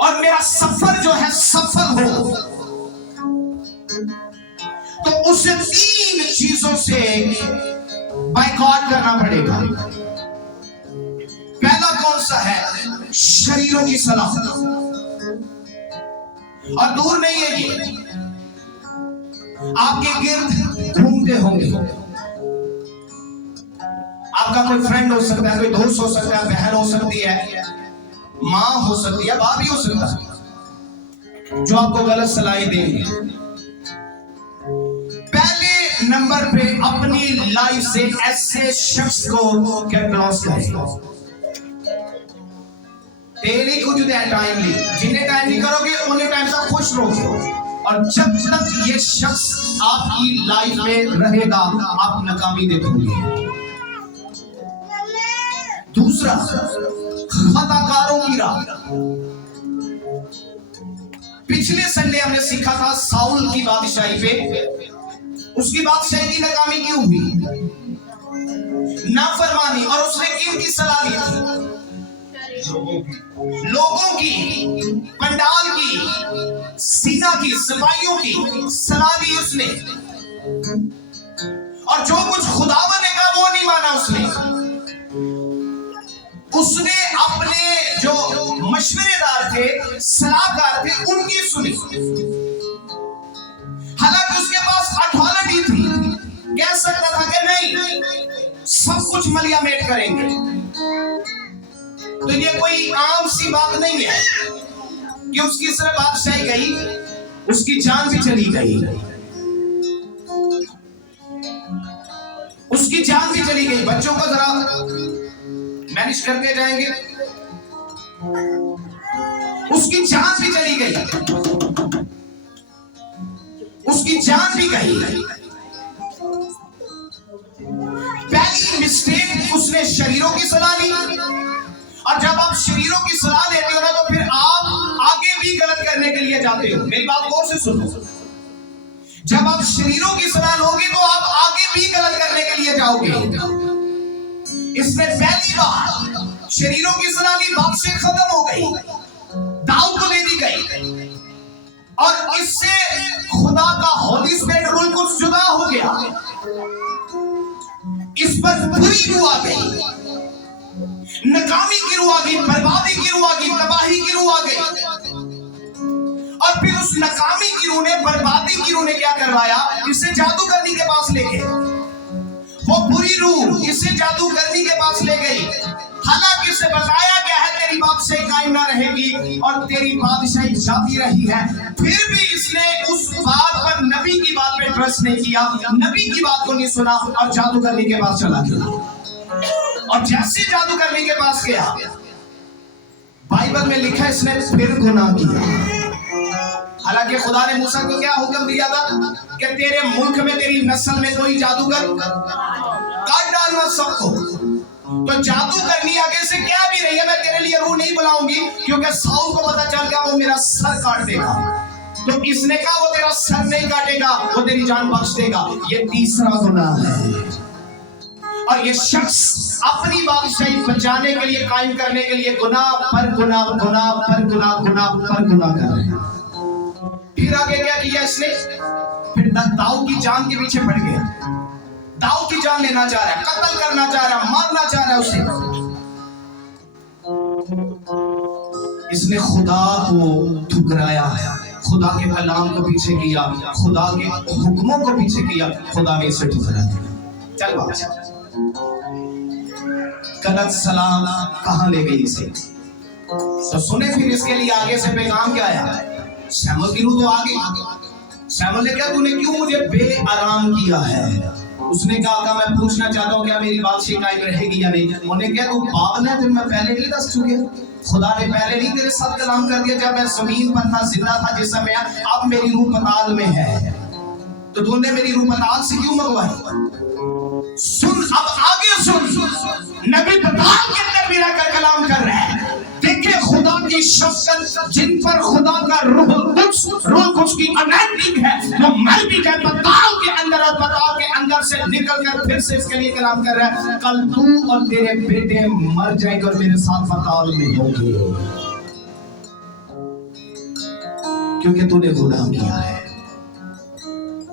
और मेरा सफर जो है सफल हो, तो उसे 3 चीजों से बाइकआउट करना पड़ेगा। पहला कौन सा है? शरीरों की सलाह। और दूर नहीं है ये, आपके गिर्द घूमते होंगे। आपका कोई फ्रेंड हो सकता है, कोई दोस्त हो सकता है, बहन हो सकती है, माँ हो सकती है, बाप भी हो सकता है, जो आपको गलत सलाह देंगे। पहले नंबर पे अपनी लाइफ से ऐसे शख्स को गेट लॉस करें। तेरी कुछ टाइमली, जिन्हें टाइम नहीं करोगे उन्हें टाइम तक खुश रहोगे, और जब तक ये शख्स आपकी लाइफ में रहेगा आप नाकामी देखोगे। दूसरा, खताकारों की राह। पिछले संडे हमने सीखा था साउल की बादशाही पे, उसकी बादशाही की नाकामी क्यों हुई? नाफरमानी, और उसने किनकी सलाह ली थी? लोगों की, पंडाल की, सेना की, सिपाहियों की सलाह दी उसने, और जो कुछ खुदावन ने कहा वो नहीं माना उसने। उसने अपने जो मशवरेदार थे, सलाहकार थे, उनकी सुनी। हालांकि उसके पास अथॉरिटी थी, कह सकता था कि नहीं सब कुछ मलिया मेट करेंगे। तो ये कोई आम सी बात नहीं है कि उसकी सिर्फ बादशाही गई, उसकी जान भी चली गई, उसकी जान भी चली गई। बच्चों को जरा मैनेज करते जाएंगे। उसकी जान भी चली गई, उसकी जान भी गई। पहली मिस्टेक, उसने शरीरों की सलाह ली, और जब आप शरीरों की सलाह लेते हो ना तो फिर आप आगे भी गलत करने के लिए जाते हो। मेरी बात गौर से सुनो, जब आप शरीरों की सलाह लोगे तो आप आगे भी गलत करने के लिए जाओगे। इसमें पहली बार शरीरों की सलाह ली, बात से खत्म हो गई, दाऊद को दे दी गई, और इससे खुदा का होली स्पिरिट रूल कुछ जुदा हो गया। इस पर बुरी रूह आ गई, नाकामी की रूह आ गई, बर्बादी की रूह आ गई, तबाही की रूह आ गई। और फिर उस नाकामी की रूह ने, बर्बादी की रूह ने क्या करवाया? इसे जादूगरनी के पास ले गए। वो बुरी रूह इसे जादूगरनी के पास ले गई। हालांकि इसे बताया गया है तेरी बादशाही कायम ना रहेगी और तेरी बादशाही जाती रही है, फिर भी इसने उस बात पर, नबी की बात पे ट्रस्ट नहीं किया, नबी की बात को नहीं सुना और जादूगरनी के पास चला गया। और जैसे जादूगरनी के पास गया, बाइबल में लिखा है इसने फिर गुनाह किया। हालांकि खुदा ने मूसा को क्या हुक्म दिया था कि तेरे मुल्क में, तेरी नस्ल में कोई जादूगर काट डालना सबको। तो जादूगरनी आगे से क्या भी रही है, मैं तेरे लिए रूह नहीं बुलाऊंगी, क्योंकि साउल को पता चल गया वो मेरा सर काट देगा। तो इसने कहा वो तेरा सर नहीं काटेगा, वो तेरी जान बख्श देगा। ये तीसरा गुनाह है। और ये शख्स अपनी बादशाही बचाने के लिए, कायम करने के लिए गुनाह पर गुनाह, गुनाह पर गुनाह, गुनाह पर गुनाह कर रहे हैं। फिर आगे क्या किया इसने? फिर दाऊद की जान के पीछे पड़ गया। दाऊद की जान लेना चाह रहा है, कत्ल करना चाह रहा है, मारना चाह रहा है उसे। इसने खुदा को ठुकराया, खुदा के कलाम को पीछे किया, खुदा के हुक्मों को पीछे किया, खुदा ने इसे ठुकरा दिया। चल बात, गलत सलाम कहां ले गई इसे? तो सुने फिर इसके लिए आगे से पैगाम क्या आया? शैमुएल की रूह तो आ गई। शैमुएल ने कहा तूने क्यों मुझे बेआराम किया है? उसने कहा मैं पूछना चाहता हूँ क्या मेरी बादशाही कायम रहेगी या नहीं? उन्होंने कहा तू पागल है, तुम मैं पहले नहीं दस चुके? खुदा ने पहले नहीं तेरे साथ कलाम कर दिया जब मैं जमीन पर था, जिंदा था जिस समय? अब मेरी रूह पताल में है, तो तूने मेरी रूह पताल से क्यों मंगवाई? सुन, अब आगे सुन, नबी पताल के अंदर मेरा कलाम कर रहा है। देखिए खुदा की की शफ़क़त, जिन पर खुदा का रूह कुद्स की अनैतिक है, वो मर भी जाए अस्पताल के अंदर से निकल कर फिर से इसके लिए कलाम कर रहा है, कल तू और तेरे बेटे मर जाएंगे और मेरे साथ अस्पताल में होंगे, क्योंकि तूने गुनाह किया है,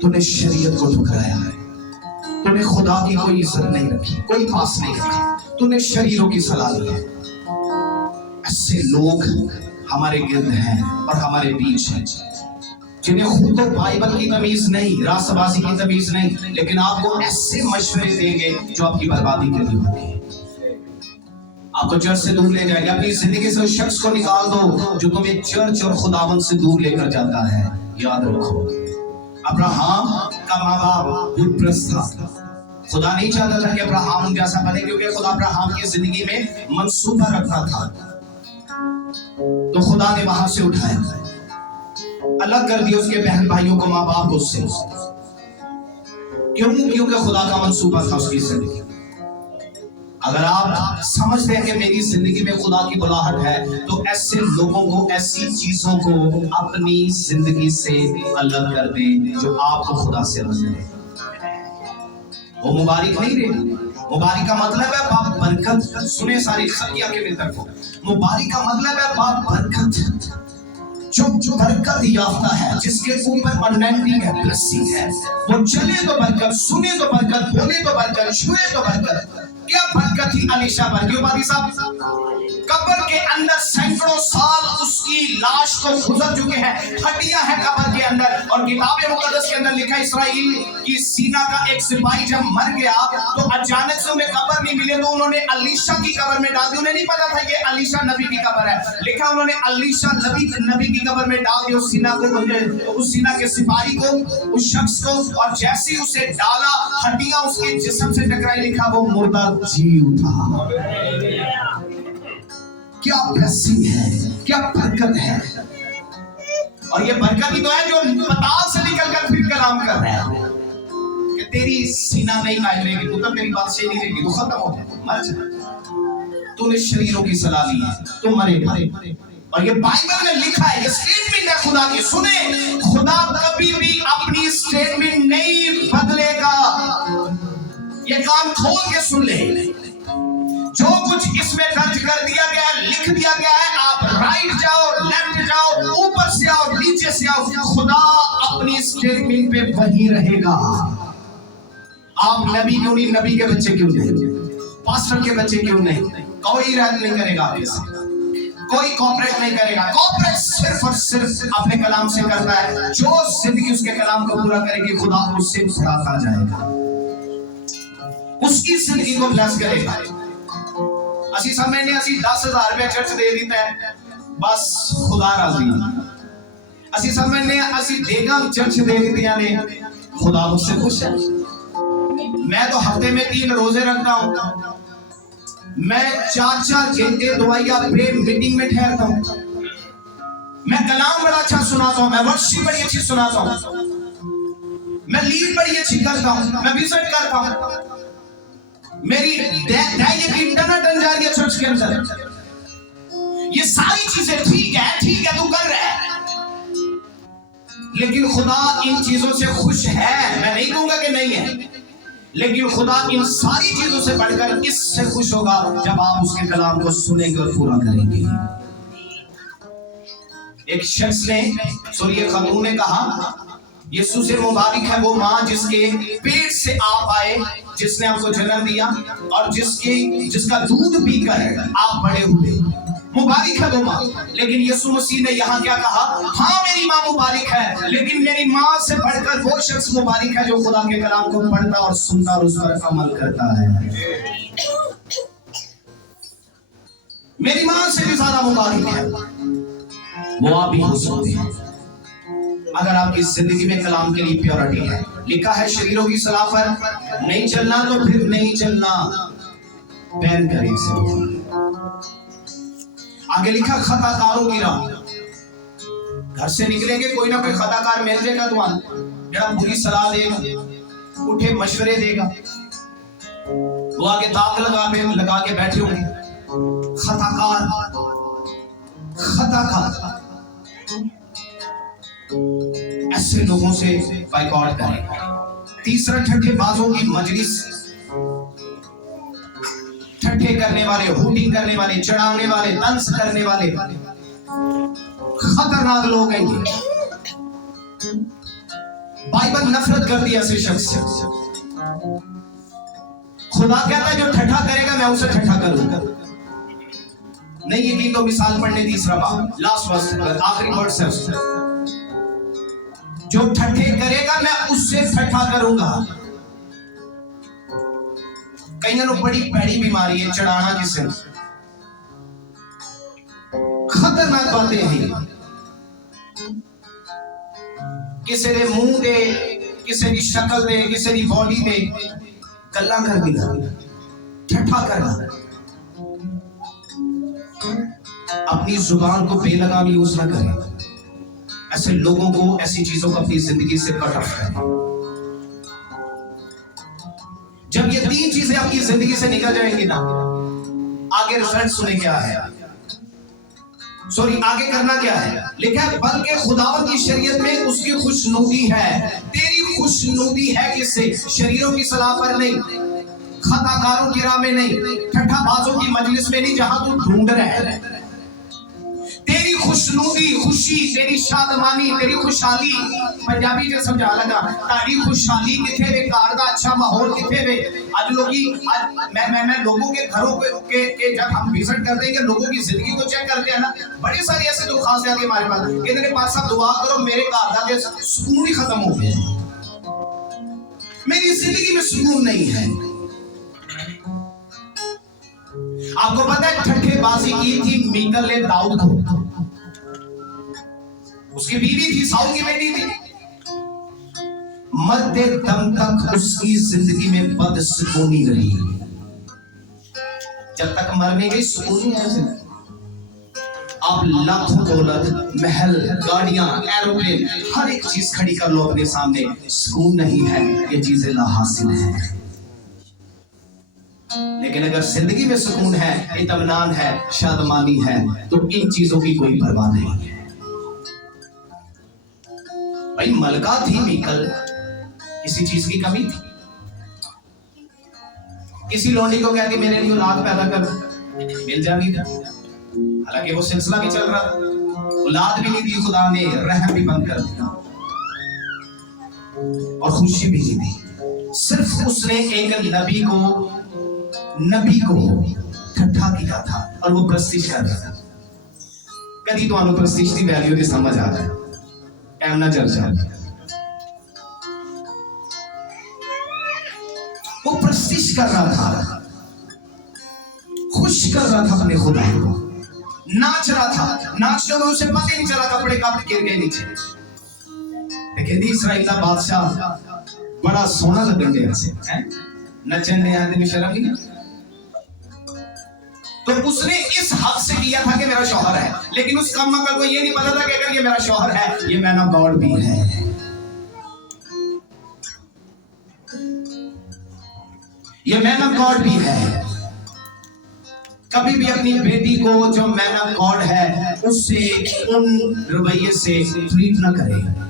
तूने शरीयत को ठुकराया है, तूने खुदा की कोई इज्जत नहीं रखी, कोई पास नहीं रखी, तूने शरीरों की सलाह ली है। ऐसे लोग हमारे गिर्द हैं और हमारे बीच हैं, जिन्हें खुद तो बाइबल की तमीज नहीं, रास्तबाजी की तमीज नहीं, लेकिन आपको ऐसे मशवरे देंगे जो आपकी बर्बादी के लिए होंगे, आपको चर्च से दूर ले जाएंगे। अपनी जिंदगी से उस शख्स को निकाल दो जो तुम्हें चर्च और खुदावन से दूर लेकर जाता है। याद रखो, अब्राहम का माँ बाप बुतप्रस्त था, खुदा नहीं चाहता था कि अब्राहम जैसा बने, क्योंकि खुदा अब्राहम की जिंदगी में मंसूबा रखता था, तो खुदा ने वहां से उठाया, अलग कर दिया उसके बहन भाइयों को, माँ बाप को उससे। क्यों? क्योंकि खुदा का मंसूबा था उसकी जिंदगी। अगर आप समझते हैं कि मेरी जिंदगी में खुदा की बुलाहट है, तो ऐसे लोगों को, ऐसी चीजों को अपनी जिंदगी से अलग कर दें जो आपको खुदा से अलग करे। वो मुबारक नहीं रहे। मुबारक का मतलब है बाप बरकत। सुने सारी सत्या के मित्र को, मुबारक का मतलब है बाप बरकत। जो बरकत याफ्ता है, जिसके ऊपर अनॉइंटिंग है, ब्लेसिंग है, वो चले तो बरकत, सुने तो बरकत, बोले तो बरकत, छुए तो बरकत। क्या बरकत थी अलीशा पर? क्यों बादी साहब? कब्र के अंदर सैकड़ों साल उसकी लाश को गुजर चुके हैं, हड्डियां हैं कब्र के अंदर, और किताब मुकद्दस के अंदर लिखा है इस्राएल की सीना का एक सिपाही जब मर गया तो अचानक से उन्हें कब्र नहीं मिले, तो उन्होंने अलीशा की कब्र में डाल दी। उन्हें नहीं पता था ये अलीशा नबी की कब्र है, लिखा उन्होंने अलीशा नबी की कब्र में डाल दिया उस सीना को, उस सीना के सिपाही को, उस शख्स को, और जैसे ही उसे डाला हड्डियां उसके जिस्म से टकराई, लिखा वो मुर्दा जी उठा। क्या ब्लेसिंग है, क्या बरकत है। और ये बरकत ही तो है जो अस्पताल से निकलकर फिर कलाम कर रहा है कि तेरी सीना नहीं कायम रहेगी, तू तो मेरी बात से नहीं रहेगी, तू खत्म हो जाए, मर जा। तूने शरीरों की सलाह ली है, तू मरेगा। और ये बाइबल में लिखा है, ये स्टेटमेंट है खुदा की। सुने, खुदा कभी भी अपनी स्टेटमेंट नहीं बदलेगा। ये कान खोल के सुन ले, जो कुछ इसमें दर्ज कर दिया गया है, लिख दिया गया है, आप राइट जाओ, लेफ्ट जाओ, ऊपर से आओ, नीचे से आओ, खुदा अपनी स्टेटमेंट पे वही रहेगा। आप नबी क्यों नहीं, नबी के बच्चे क्यों नहीं, पास्टर के बच्चे क्यों नहीं, कोई रद्द नहीं करेगा आपके साथ, कोई कॉपरेट नहीं करेगा। कॉपरेट सिर्फ और सिर्फ अपने कलाम से करता है। जो जिंदगी उसके कलाम को पूरा करेगी, खुदा उससे बढ़ाता जाएगा, उसकी जिंदगी को ब्लेस करेगा। ਅਸੀਂ ਸਮਝਦੇ ਅਸੀਂ 10,000 ਰੁਪਏ ਚਰਚ ਦੇ ਦਿੱਤਾ ਹੈ, ਬਸ खुदा राजी। ਅਸੀਂ ਸਮਝਦੇ ਅਸੀਂ ਦੇਗਾ चर्च दे ਦਿੱਤੀਆਂ ने, खुदा मुझसे खुश है। मैं तो हफ्ते में 3 रोजे रखता हूँ, मैं 4-4 घंटे दुआया प्रेयर मीटिंग में ठहरता हूँ, मैं कलाम बड़ा अच्छा सुनाता हूँ, मैं वर्शिप बड़ी अच्छी सुनाता हूँ, मैं लीड बड़ी अच्छी करता हूँ, मैं विजिट करता हूँ, मेरी इंटरनेट बन जा रही है चर्च के अंदर। ये सारी चीजें ठीक है तू कर रहा है, लेकिन खुदा इन चीजों से खुश है। मैं नहीं कहूंगा कि नहीं है, लेकिन खुदा इन सारी चीजों से बढ़कर इससे खुश होगा जब आप उसके कलाम को सुनेंगे और पूरा करेंगे। एक शख्स ने, सूर्य खातून ने कहा, यीशु से मुबारक है वो माँ जिसके पेट से आप आए, जिसने आपको जन्म दिया और जिसका दूध पीकर आप बड़े हुए। मुबारक है वो माँ। लेकिन यीशु मसीह ने यहाँ क्या कहा? हाँ मेरी माँ मुबारक है, लेकिन मेरी माँ से बढ़कर वो शख्स मुबारक है जो खुदा के कलाम को पढ़ता और सुनता और उस पर अमल करता है। मेरी माँ से भी ज्यादा मुबारक है वो आप भी हो सकते हैं अगर आपकी जिंदगी में कलाम के लिए प्योरिटी है। लिखा है शरीरों की सलाह पर नहीं चलना, तो फिर नहीं चलना, बैन करें इसे। आगे लिखा खताकारों की राह। घर से निकलेंगे कोई ना कोई खताकार मिल जाएगा तुम्हारा, जरा बुरी सलाह देगा, उठे मशवरे देगा, वो आगे ताक लगा के बैठे होंगे। खताकार ऐसे लोगों से बाइकआउट करें। तीसरा, ठट्ठेबाजों की मजलिस, ठट्ठे करने वाले, हुटिंग करने वाले, चढ़ाने वाले, तंज करने वाले खतरनाक लोग हैं ये। बाइबल नफरत करती है ऐसे शख्स से। खुदा कहता है जो ठट्ठा करेगा मैं उसे ठट्ठा करूंगा। नहीं यकीन तो मिसाल पढ़ने तीसरा बाब, लास्ट वर्स, आखिरी वर्स है उसका। जो ठट्ठे करेगा मैं उससे ठट्ठा करूंगा। कई ना बड़ी पैड़ी बीमारी है चढ़ाना किसे, खतरनाक बातें हैं। किसी ने मुंह दे, किसी की शक्ल दे, किसी की बॉडी दे, गल्ला कर दिया, ठट्ठा करना। अपनी जुबान को बेलगाम यूज ना करें। ऐसे लोगों को, ऐसी चीजों को अपनी जिंदगी से कट ऑफ करें। जब ये तीन चीजें आपकी जिंदगी से निकल जाएंगी ना, आगे रिजल्ट सुने क्या है, सॉरी आगे करना क्या है, लिखा है बल्कि खुदावंद की शरीयत में उसकी खुशनुदी है। तेरी खुशनुदी है किससे? शरीरों की सलाह पर नहीं, खताकारों की राह में नहीं, ठट्ठाबाजों की मजलिस में नहीं जहां तू ढूंढ रहा है। तेरी खुशनुदी, खुशी, तेरी शादमानी, तेरी खुशहाली, पंजाबी जो समझा लगा, तारी खुशहाली किथे वे, कार का अच्छा माहौल किथे वे। आज मैं लोगों के घरों के जब हम विजिट करते हैं, लोगों की जिंदगी को चेक करते हैं ना, बड़ी सारी ऐसे जो खास आती है हमारे पास, कहते हैं पास साहब दुआ करो मेरे घर का सुकून ही खत्म हो गया, मेरी जिंदगी में सुकून नहीं है। आपको पता है ठट्ठेबाजी की थी मीकल ने दाऊद को, उसकी बीवी थी, साउल की बेटी थी। मरते दम तक उसकी जिंदगी में बदसुकूनी रही, जब तक मरने गई सुकून नहीं। आप लाखों दौलत, महल, गाड़ियां, एरोप्लेन, हर एक चीज खड़ी कर लो अपने सामने, सुकून नहीं है, ये चीजें नाहासिल है। लेकिन अगर जिंदगी में सुकून है, इत्मीनान है, शादमानी है, तो इन चीजों की कोई परवाह नहीं है। भाई मलका थी मीकल, किसी चीज की कमी थी? किसी लौंडी को कहती मेरे लिए औलाद पैदा कर, मिल जाएगी। हालांकि वो सिलसिला भी चल रहा था, औलाद भी नहीं दी खुदा ने, रहम भी बंद कर दिया और खुशी भी नहीं दी। सिर्फ उसने एक नबी को ठट्ठा किया था और वो प्रस्तिश कर रहा था। कभी तो अनुप्रस्तिश की वैल्यू की समझ आ जाए, टाइम ना चल जाए। वो प्रस्तिश कर रहा था, खुश कर रहा था अपने खुदा को, नाच रहा था। नाचने में उसे पता ही नहीं चला, कपड़े कापड़ गिर गए नीचे। लेकिन इस्राएल का बादशाह बड़ा सोना लगन दे हैं, नचन ने आदमी शर्म नहीं। तो उसने इस हक से किया था कि मेरा शौहर है, लेकिन उस कम अकल को ये नहीं पता था कि अगर ये मेरा शौहर है, ये मैन ऑफ गॉड भी है। ये मैन ऑफ गॉड भी है। कभी भी अपनी बेटी को जो मैन ऑफ गॉड है उससे, उन रवैये से ट्रीट ना करे,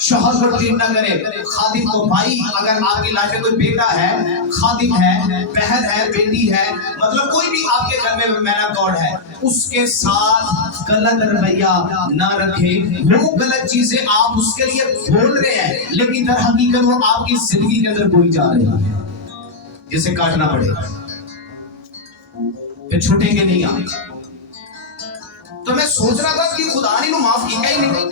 शौहर को ट्रीट ना करे, खादिम को। भाई अगर आपकी लाइफ में कोई बेटा है, खादिम है, बहन है, बेटी है, मतलब कोई भी आपके घर में मैन ऑफ गॉड है, उसके साथ गलत रवैया ना रखे। वो गलत चीजें आप उसके लिए बोल रहे हैं, लेकिन दर हकीकत वो आपकी जिंदगी के अंदर बोई जा रही है, जिसे काटना पड़ेगा, फिर छूटेंगे नहीं आप। तो मैं सोच रहा था कि खुदा ने माफ किया ही नहीं,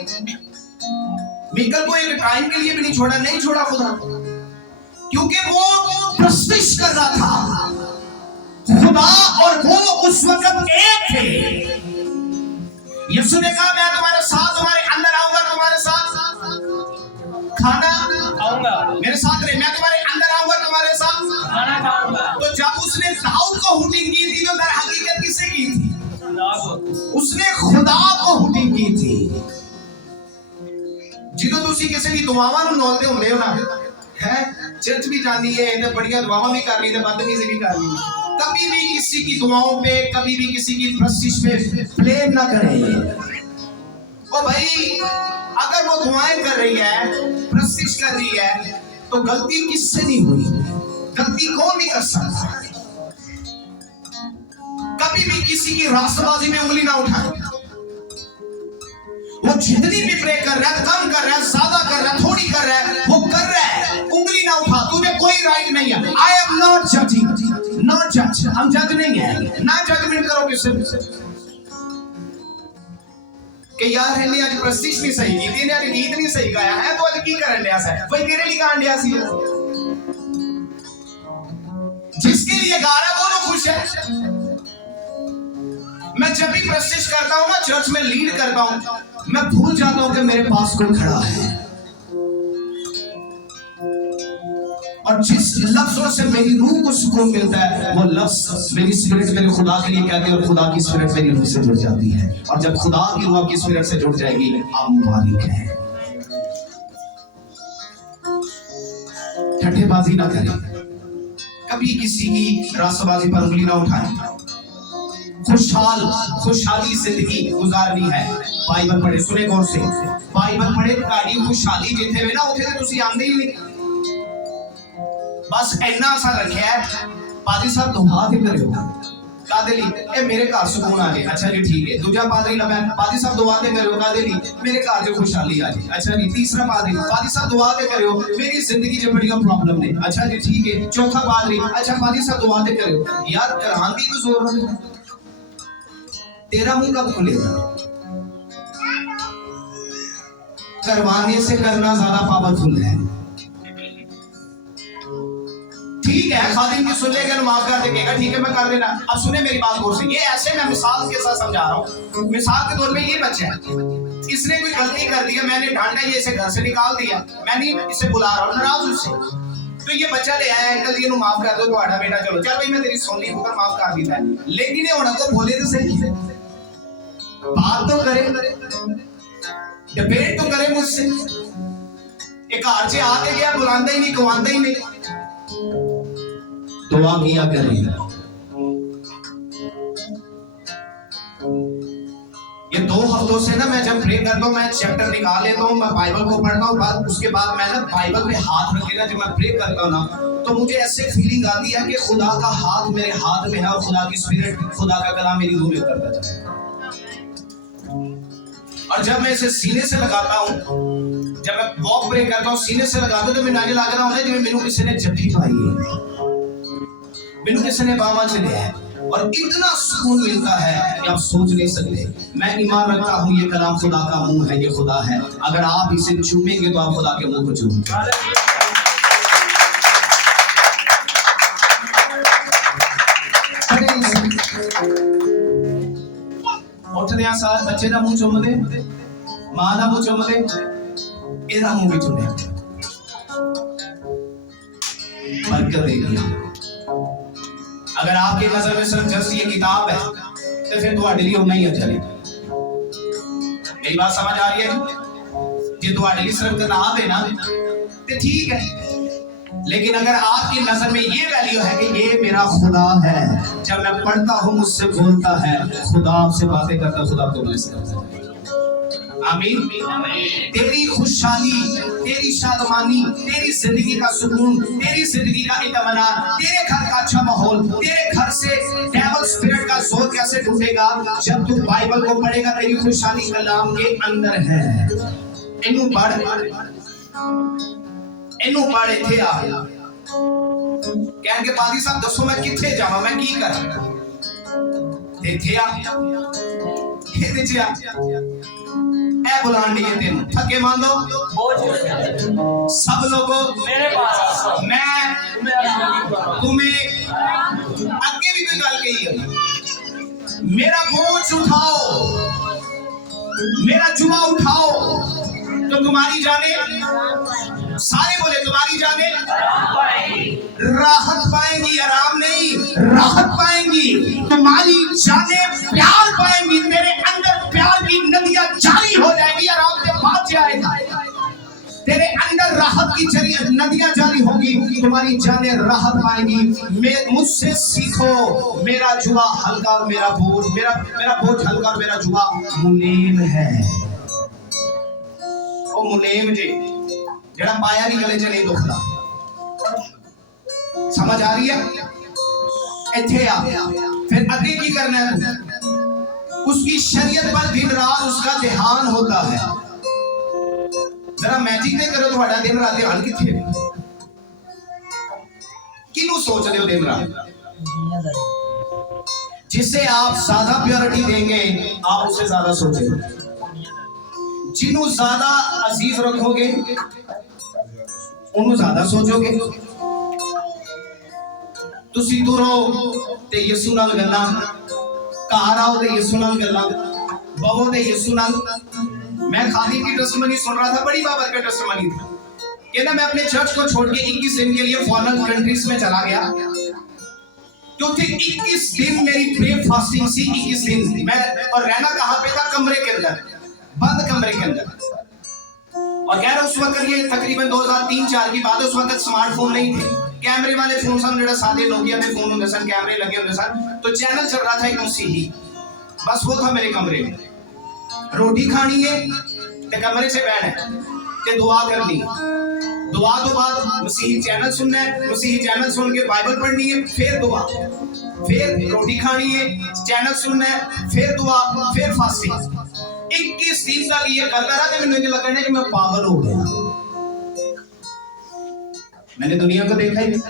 मीकल को एक टाइम के लिए भी नहीं छोड़ा, नहीं छोड़ा खुदा, क्योंकि वो प्रस्तिश कर रहा था। खुदा और वो उस वक्त एक थे। यीशु ने कहा मैं तुम्हारे साथ, तुम्हारे अंदर आऊंगा, तुम्हारे साथ खाना खाऊंगा, मेरे साथ रहे, मैं तुम्हारे अंदर आऊंगा, तुम्हारे साथ खाना खाऊंगा। तो जब उसने दाऊद को हुटिंग की थी, तो दर हकीकत किससे की थी? उसने खुदा को हुटिंग की थी। जिदों तुसी किसी भी दुआवां नूं नौलदे हुंदे हो ना, है चर्च भी जानी है, ते बड़ियां दुआवां भी करनी, ते बदतमीजी भी करनी, कभी भी किसी की दुआओं पे, कभी भी किसी की प्रस्तिश पे ब्लेम ना करें। ओ भाई, अगर वो दुआएं कर रही है, प्रस्तिश कर रही है, तो गलती किससे नहीं हुई? गलती कौन नहीं कर सकता? कभी भी किसी की रास्तबाजी में उंगली ना उठाए। वो जितनी भी प्रे कर रहा है, कम कर रहा है, ज्यादा कर रहा है, थोड़ी कर रहा है, वो कर रहा है, उंगली ना उठा। तुझे कोई राइट नहीं है। I am not judging, not जज, हम जज नहीं है। ना जजमेंट करो किसी कि यार इन्हें आज प्रस्तिश नहीं सही की, इन्हें आज गीत नहीं सही गाया है, तो आज की करन दिया है भाई, तेरे लिए गान दिया सी। जिसके लिए गा रहा है वो तो खुश है। मैं जब भी प्रस्तिश करता हूं ना, चर्च में लीड करता हूं, मैं भूल जाता हूं कि मेरे पास कोई खड़ा है। और जिस लफ्जों से मेरी रूह को सुकून मिलता है, वो लफ्ज मेरी स्पिरिट मेरे खुदा के लिए कहती है, और खुदा की स्पिरिट मेरी रूह से जुड़ जाती है। और जब खुदा की रूह आपकी स्पिरिट से जुड़ जाएगी, आप मुबारक हैं। ठट्ठेबाजी ना करें, कभी किसी की रास्तबाजी पर उंगली ना उठाएं। खुशहाली जिंदगी गुजारनी है। बाइबल पढ़े, सुने गौर से, बाइबल पढ़े, ताड़ी खुशहाली जिथे वे ना उथे ते तुसी आंदे ही नहीं। बस इन्ना सा रखिया है, पादरी साहब दुआ ते करियो कादे ली, ए मेरे घर सुकून आ जाए। अच्छा जी ठीक है। दूजा पादरी ला, मैं पादरी साहब दुआ ते करियो कादे ली, मेरे घर जो खुशहाली आ जाए। अच्छा जी। तीसरा पादरी साहब दुआ ते करियो, मेरी जिंदगी च बड़ियां प्रॉब्लम ने। अच्छा जी ठीक है। चौथा पादरी, अच्छा पादरी साहब दुआ ते करियो। यार करान दी कोई जोर नहीं, तेरा मुंह कब खुलेगा? करवाने से करना ज्यादा पावरफुल है। ठीक है, खादिम की सुन लेगा, माफ कर देगा, ठीक है मैं कर देना। अब सुने मेरी बात गौर से, ये ऐसे मैं मिसाल के साथ समझा रहा हूँ। मिसाल के तौर पे ये बच्चा है, इसने कोई गलती कर दिया, मैंने डांटा, ये इसे घर से निकाल दिया, मैं नहीं इसे बुला रहा हूँ, नाराज उससे। तो ये बच्चा ले आया, अंकल जी माफ कर दो, तुम्हारा बेटा, चलो चल भाई मैं तेरी सुन ली, होकर माफ कर दिया है। लेकिन ये होना को बोले तो सही, बात तो करे, डिबेट तो करे मुझसे। एक घर से आके गया, बुलांदा ही नहीं, कवांदा ही नहीं। दुआ किया करें। ये 2 हफ्तों से ना मैं जब प्रे करता हूँ, मैं चैप्टर निकाल लेता हूँ, मैं बाइबल को पढ़ता हूँ, बाद उसके बाद मैं ना बाइबल पे हाथ रख के ना जब मैं प्रे करता हूँ ना, तो मुझे ऐसे फीलिंग आती है कि खुदा का हाथ मेरे हाथ में है, और खुदा की स्पिरिट, खुदा का कलाम मेरी रूह में करता जाता है। और जब मैं इसे सीने से लगाता हूँ, जब मैं वॉक प्रे करता हूँ, सीने से लगाता हूँ, तो मैं नाजे लग रहा हूँ जिਵੇਂ मैनू किसी ने जफ्फी पाई है, मैनू किसी ने बामा चले है, और इतना सुकून मिलता है कि आप सोच नहीं सकते। मैं ईमान रखता हूँ ये कलाम खुदा का मुंह है, ये खुदा है। अगर आप इसे चूमेंगे तो आप खुदा के मुंह को चूमेंगे। उठने साल बच्चे का मुंह चुम दे, मां का मुंह चुम दे, एदा मुंह भी चुमे, बरकत देगी। अगर आपकी नजर में सिर्फ जस्ट ये किताब है, तो फिर तुम्हारे लिए नहीं अच्छा है। मेरी बात समझ आ रही है? जी तुम्हारे लिए सिर्फ किताब है ना, तो ठीक है। लेकिन अगर आपकी नजर में ये वैल्यू है कि ये मेरा खुदा है, जब मैं पढ़ता हूँ मुझसे बोलता है, खुदा आपसे बातें करता, खुदा को ब्लेस करता है। आमीन। तेरी खुशहाली, तेरी शादमानी, तेरी जिंदगी का सुकून, तेरी जिंदगी का इत्मीनान, तेरे घर का अच्छा माहौल, तेरे घर से डेविल स्पिरिट का जोर कैसे ढूंढेगा? जब तू बाइबल को पढ़ेगा, तेरी खुशहाली कलाम के अंदर है। इन्हू पढ़, इन्हू पढ़, इथे आ। कहने पादी साहब दसो मैं किथे जावां, मैं की करा? इथे आ, इथे जा। ऐ बुलान दिए तेन थके मान दो, सब लोगों मेरे पास, मैं तुम्हें आगे भी कोई गल कही है। मेरा बोझ उठाओ, मेरा जुआ उठाओ, तो तुम्हारी जाने, सारे बोले तुम्हारी जाने राहत पाएंगी, आराम नहीं, राहत पाएंगी। तुम्हारी जाने प्यार पाएंगी, तेरे अंदर प्यार की नदियां जारी हो जाएगी, आराम से बात जाएगा। तेरे अंदर राहत की नदियां जारी होगी, तुम्हारी जाने राहत पाएंगी। मुझसे सीखो, मेरा जुआ हल्का, मेरा बोझ हल्का, मेरा जुआ मुनीम है। ਉਹ ਮੁਲੇਮ ਜੇ ਜਿਹੜਾ ਪਾਇਆ ਨਹੀਂ ਗਲੇ 'ਚ ਨਹੀਂ ਦੁਖਦਾ। समझ आ रही है? इत्थे आ फिर आगे की करना है? उसकी शरीयत पर दिन रात उसका ध्यान होता है। जरा मैजिक ने करो थोड़ा दिन रात ध्यान किथे है? किनू सोच रहे हो दिन रात? जिसे आप ज्यादा प्योरिटी देंगे आप उससे ज्यादा सोचेंगे। जिन्हों ज्यादा अजीज रखोगे उन्होंने ज्यादा सोचोगे। तुसी तुरो ते यसू नाल गल्लां, घर आओ ते यसू नाल गल्लां, बवो ते यसू नाल। मैं खादी की टेस्टिमनी सुन रहा था, बड़ी बाबर का टेस्टिमनी था। कहना मैं अपने चर्च को छोड़ के 21 दिन के लिए फॉरेन कंट्रीज में चला गया, क्योंकि 21 दिन मेरी प्रे फास्टिंग सी। 21 दिन मैं, और रहना कहाँ पे था? कमरे के अंदर, बंद कमरे के अंदर। और कह रहा उस वक्त ये तकरीबन 2003-4 की बात है, उस वक्त स्मार्टफोन नहीं थे, कैमरे वाले फोन सन, जो सादे नोकिया के फोन होंगे सन, कैमरे लगे होंगे सन, तो चैनल चल रहा था एक मसीही, बस वो था मेरे कमरे में। रोटी खानी है ते कमरे से बैठना है ते दुआ करनी, दुआ तो बाद मसीही चैनल सुनना है, मसीही चैनल सुन के बाइबल पढ़नी है, फिर दुआ, फिर रोटी खानी है, चैनल सुनना है, फिर दुआ, फिर फास्टिंग। 21 दिन तक ये करता रहा तो मुझे लगा कि मैं पागल हो गया। मैंने दुनिया को देखा ही नहीं,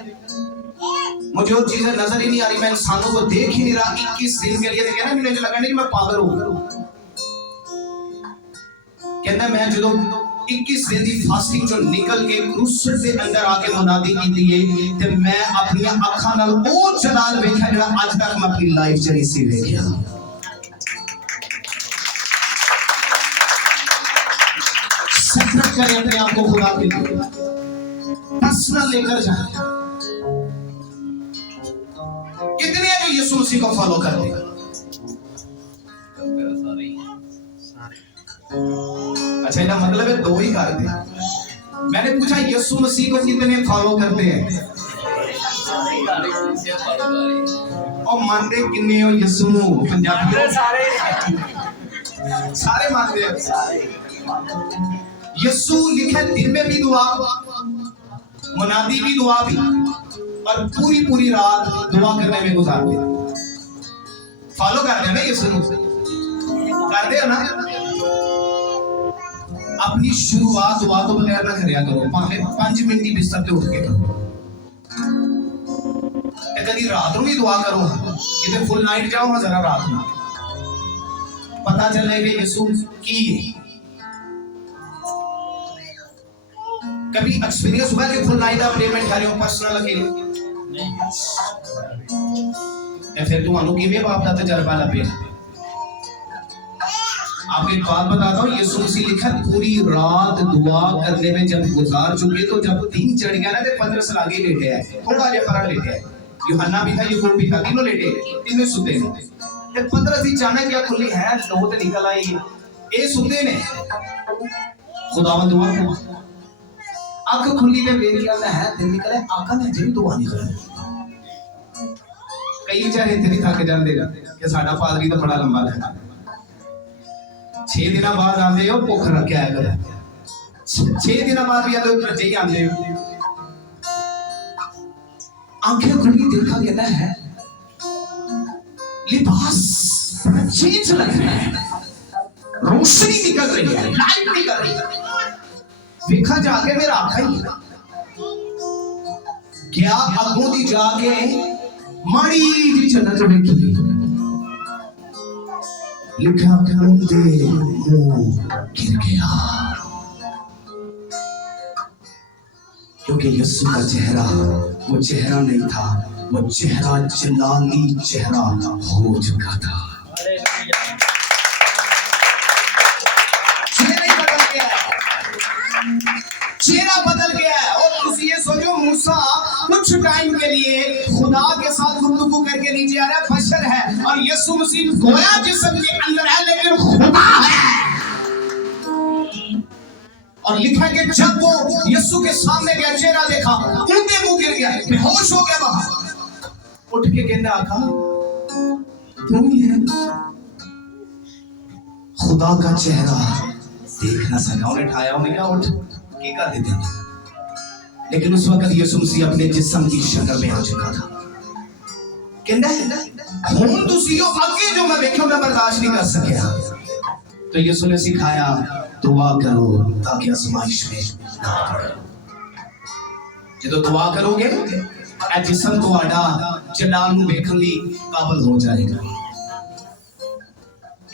मुझे वो चीजें नजर ही नहीं आ रही, मैं इंसानों को देख ही नहीं रहा। 21 दिन के लिए कहना मुझे लगा नहीं कि मैं पागल हो गया। कहना मैं जो 21 दिन की फास्टिंग जो निकल के क्रूसर के अंदर आके मुनादी की थी ते मैं अपनी अखां नाल वो जलाल वेखा जेड़ा आज तक मैं अपनी लाइफ च नहीं सी वेखिया। सफर करें अपने आप को खुदा के लिए, पर्सनल लेकर जाए। कितने हैं जो यीशु मसीह को फॉलो करते हैं? अच्छा, इसका मतलब है दो ही करते हैं। मैंने पूछा यीशु मसीह को कितने फॉलो करते हैं? और मानते कितने हो यीशु? पंजाबी सारे मानते हैं। यीशु लिखा दिन में भी दुआ, मुनादी भी दुआ भी, और पूरी पूरी रात दुआ करने में गुजारते। फॉलो करते हैं ना यीशु को? करते हो ना? अपनी शुरुआत दुआ तो बगैर ना करया करो, भावें 5 मिनट की बिस्तर पे उठ के करो। कभी रात को भी दुआ करो, कितने फुल नाइट जाओ ना जरा रात में, पता चले कि यीशु की है। कभी एक्सपीरियंस हुआ कि फुल नाइट आप पेमेंट कर रहे हो पर्सनल अकेले? नहीं। फिर तुम्हारे किवें बाप का तजर्बा लगे? आपको एक बात बताता हूँ, यीशु मसीह लिखा पूरी रात दुआ करने में जब गुजार चुके तो जब दिन चढ़ गया ना तो पतरस आगे लेटे है, थोड़ा जे परा लेटे है। यूहन्ना भी था, याकूब भी था, तीनों लेटे, तीनों सुते ने। ते पतरस की अचानक क्या खुली है, लोत निकल आई, ये सुते ने। खुदावंद दुआ कर, अख खुली ने वेख लिया मैं है दिन निकले, आका ने जी दुआ नहीं कर। कई बेचारे इतने ही थक जाते कि साडा पादरी तो बड़ा लंबा है। 6 दिन बाद आते हो भुख रखा है कर, 6 दिन बाद भी आते हो बच्चे ही आते हो। आंखें खुली देखा कहना है लिबास चेंज लग रहा है, रोशनी निकल रही है, लाइट निकल रही है। देखा जाके मेरा आखा ही क्या अगों दी जाके माड़ी जी जन्नत वेखी, लिखा दे गिर गया, क्योंकि यीशु का चेहरा वो चेहरा नहीं था, वो चेहरा जलाली चेहरा हो चुका था। चेहरा बदल गया है। और तुम ये सोचो मूसा कुछ टाइम के लिए खुदा के साथ गुफ्तगू करके नीचे आ रहा है, बशर है, और यीशु मसीह गोया जिस्म के अंदर है लेकिन खुदा है। और लिखा है कि जब वो यीशु के सामने गया, चेहरा देखा, ऊंधे मुंह गिर गया, बेहोश हो गया वहां। उठ के कहता आका तुम ही है। खुदा का चेहरा देख ना सका, उन्हें उठाया, उन्हें कहा उठ, की कर देते हैं। लेकिन उस वक्त यीशु मसीह अपने जिस्म की शक्ल में आ चुका था। कहता है हुण तुसी अगे जो मैं देखो मैं बर्दाश्त नहीं कर सकिया। तो यीशु ने सिखाया दुआ करो ताकि आजमाइश में ना पड़ो। जो दुआ करोगे ए जिस्म तुहाडा जलाल नूं वेखण दी काबिल हो जाएगा।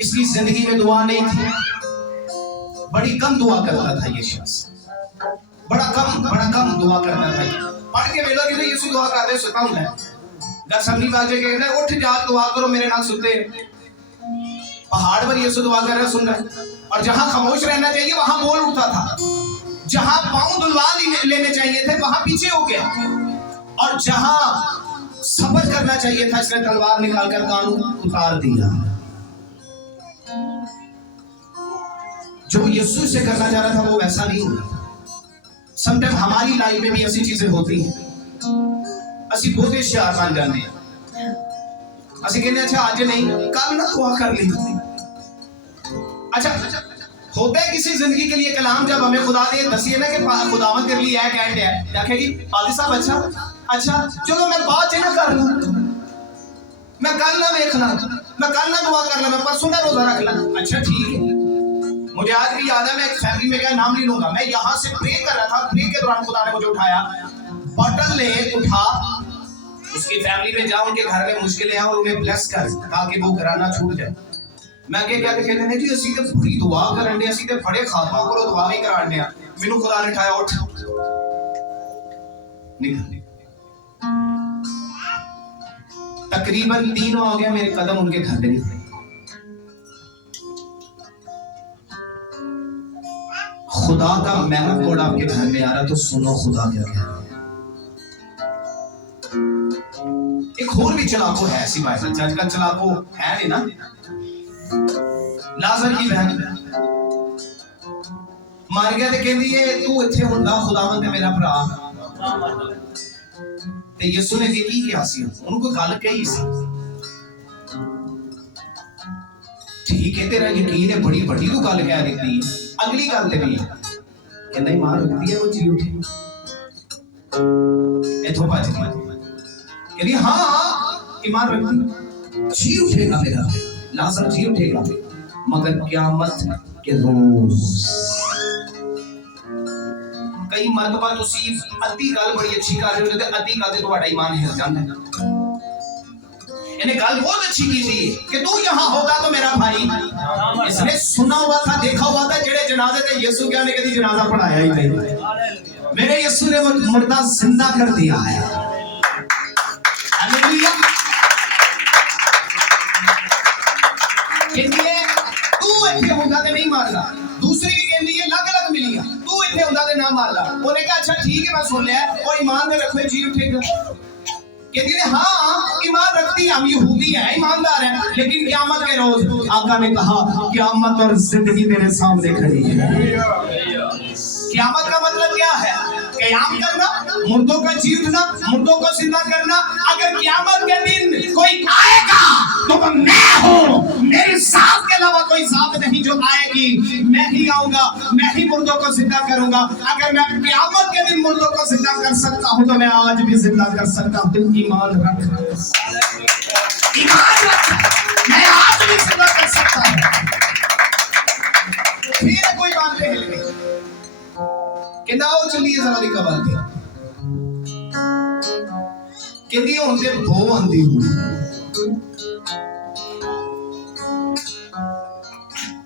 इसकी जिंदगी में दुआ नहीं थी, बड़ी कम दुआ करता था ये शख्स, बड़ा कम दुआ करता था। पढ़ के वेला कि यीशु दुआ करते सुता हुंदा है, गल समझी बात जे कहना उठ जा दुआ करो मेरे नाल सुते। पहाड़ पर यीशु दुआ कर रहा सुन रहा है, और जहां खामोश रहना चाहिए वहां बोल उठता था, जहां पांव दुलवा लेने चाहिए थे वहां पीछे हो गया, और जहां सब्र करना चाहिए था इसने तलवार निकालकर कानून उतार दिया। जो यीशु से करना चाह रहा था वो वैसा नहीं हुआ। समटाइम हमारी लाइफ में भी ऐसी चीजें होती हैं, असि बहुत होशियार बन जाते हैं। असि कहते अच्छा आज नहीं कल ना दुआ कर ली। अच्छा होता है किसी जिंदगी के लिए कलाम जब हमें खुदा ने दसिए ना कि खुदावंद तेरे लिए कहते हैं, आखेगी पादी साहब अच्छा चलो मैं बाद ना कर लूं, मैं कल ना देखना, मैं कल ना दुआ कर ला, मैं परसों ना रोजा रख ला। अच्छा ठीक है। मुझे आज भी याद है, मैं एक फैमिली में गया, नाम नहीं लूंगा, मैं यहाँ से प्रे कर रहा था, प्रे के दौरान खुदा ने मुझे उठाया, बटन ले उठा, उसकी फैमिली में जा, उनके घर में मुश्किलें हैं और उन्हें ब्लेस कर ताकि वो घराना छूट जाए। मैं क्या कहते हैं जी असी तो बड़ी दुआ करन दे, असी तो बड़े खातमा को दुआ भी करान दे, मैनू खुदा ने उठाया उठ निकल। तकरीबन 3 हो गया मेरे कदम उनके घर पे नहीं। खुदा का मेहनत कोड आपके घर में आ रहा तो सुनो खुदा क्या कह रहा है। एक और भी चलाको है ऐसी बात, जज का चलाको है नहीं ना। लाजर की बहन मर गया ते कहंदी है तू इत्थे हुंदा खुदावंद मेरा भरा। ते यीशु ने की किया सी, उनको गल कही सी, ठीक है तेरा यकीन है बड़ी बड़ी तू गल कह दी है। अगली गल ते भी कहंदा मां रुकती है वो जी उठी इथों भज गई, कहंदी हां ईमान रखती जी उठेगा मेरा लाजर जी उठेगा, मगर क़यामत के रोज। कई मरतबा तुसी अद्धी गल बड़ी अच्छी कर रहे हो ते अद्धी गल ते तुम्हारा ईमान हिल जाता है। इन्हें गल बहुत अच्छी की थी कि तू यहाँ होगा तो मेरा भाई, इसने सुना हुआ था देखा हुआ था, जेड़े जनाजे ते यीशु क्या ने कभी जनाजा पढ़ाया ही नहीं। मेरे यीशु ने मुर्दा जिंदा कर दिया है। हालेलुया। कहंदी है तू इत्थे होगा ते नहीं मारदा, दूसरी भी कहंदी है अलग-अलग मिली तू इत्थे होगा ते ना मारदा। ओने कहा अच्छा ठीक है मैं सुन लिया, और ईमान में रखो जी उठेगा। कहती है हाँ ईमान रखती है, हम यहूदी हैं ईमानदार हैं, लेकिन क़यामत के रोज आका ने कहा क़यामत और जिंदगी तेरे सामने खड़ी है। क़यामत का मतलब क्या है? क़याम करना, मुर्दों का जी उठना, मुर्दों को जिंदा करना। अगर क़यामत के दिन कोई आएगा तो वो मैं हूँ, मेरी जात के अलावा कोई जात नहीं जो आएगी, मैं ही आऊंगा, मैं ही मुर्दों को जिंदा करूंगा। अगर मैं क़यामत के दिन मुर्दों को जिंदा कर सकता हूँ तो मैं आज भी जिंदा कर सकता हूँ। ईमान रख, ईमान रख, मैं आज भी जिंदा कर सकता हूँ। फिर कोई बात नहीं हिल गई कि ना वो चलिए जरा दी कबल पे कहती हूं ते बो आंदी हुई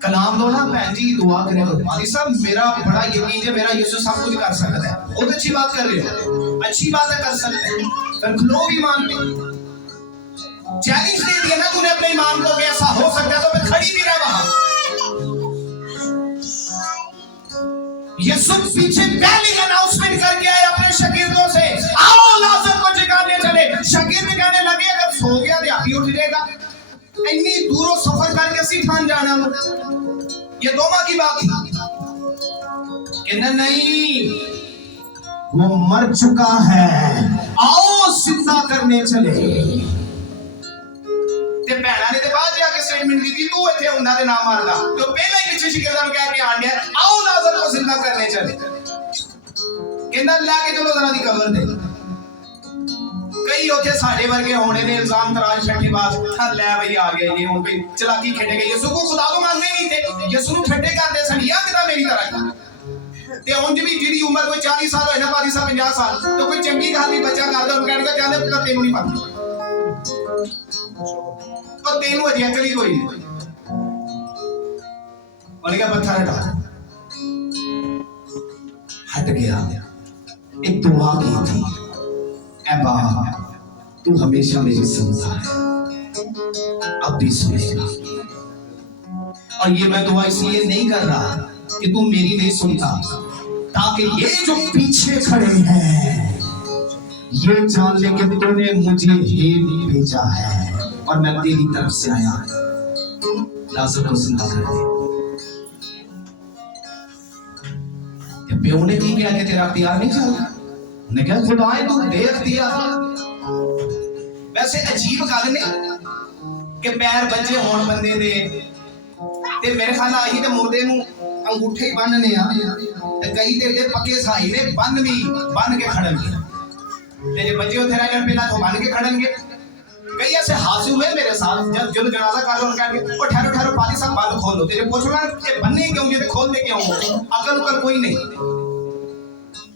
कलाम दो ना भैन जी दुआ करे भाई साहब मेरा बड़ा यकीन है मेरा यीशु सब कुछ कर सकता है। बहुत अच्छी बात कर रहे हो, अच्छी बात है कर सकते हैं, पर खलो भी ईमान पे चैलेंज दे दिया ना तूने अपने ईमान को, ऐसा हो सकता है तो फिर खड़ी भी रह वहां। यीशु पीछे पहली अनाउंसमेंट करके आए अपने शागिर्दों से, आओ लाजर को जगाने चले। शागिर्द कहने लगे अगर सो गया तो अभी उठ जाएगा, इतनी दूरों सफर करके सी ठान जाना, ये दोमा की बात थी। कहना नहीं वो मर चुका है, आओ जिंदा करने चले। ते भैणा ने ते बाद जाके स्टेटमेंट दी थी तू इथे हुंदा ते ना मारदा तो पहले ही पिछे शिकरदा नु कह के आन गया आओ नाज़र को जिंदा करने चले कहंदा लाके चलो जरा दी कबर दे कई उथे साडे वर्गे होने ने इल्जाम तराज फटे बात हर ले भाई आ गए ये हुन पे चलाकी खेडे गए यसु को खुदा तो मानते नहीं थे यसु नु फटे करदे सन या किदा मेरी तरह ते उंज भी जिदी उम्र कोई 40 साल होए ना 50 साल तो कोई चंगी गल नहीं बच्चा करदा उन कहने का चाहते पता तेनू नहीं पता और तेनू अजे अकल ही कोई नहीं उन्हें क्या पत्थर हट गया एक दुआ की थी ऐ बाप तू हमेशा मेरी सुनता है अब भी सुनेगा और ये मैं दुआ इसलिए नहीं कर रहा कि तू मेरी नहीं सुनता ताकि ये जो पीछे खड़े हैं ये जान ले कि तूने मुझे ही भेजा है और मैं तेरी तरफ से आया लाज़र को जिंदा कर दे प्यो ने की किया कि तेरा अख्तियार नहीं चला ने कहा खुदाए तू दे अख्तियार वैसे अजीब गल नहीं कि पैर बचे होण बंदे दे ते मेरे ख्याल आही ते मुर्दे नु अंगूठे ही बनने आ ते कई ते जे पक्के साई ने बन के खड़नगे ते जे बचे उथे रह गए पहला तो बन के खड़नगे कई ऐसे हादसे हुए मेरे साथ जब जनाजा कर लो कह के ओ ठहरो ठहरो पाली साहब बाल खोल लो तेरे पूछना ये बनने क्यों ये खोलने क्यों अकल उकल कोई नहीं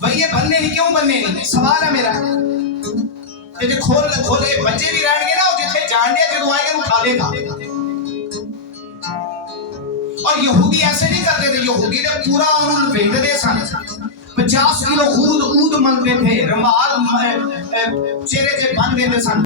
भाई ये बनने नहीं क्यों बनने नहीं सवाल है मेरा ते खोले बच्चे भी रहणगे ना जिथे जान दे जदों आएगा उठा लेगा और यहूदी ऐसे नहीं करते थे यहूदी ने पूरा उन्होंने भेजते सन 50 किलो ऊद मंगते थे रुमाल चेहरे से बन देते सन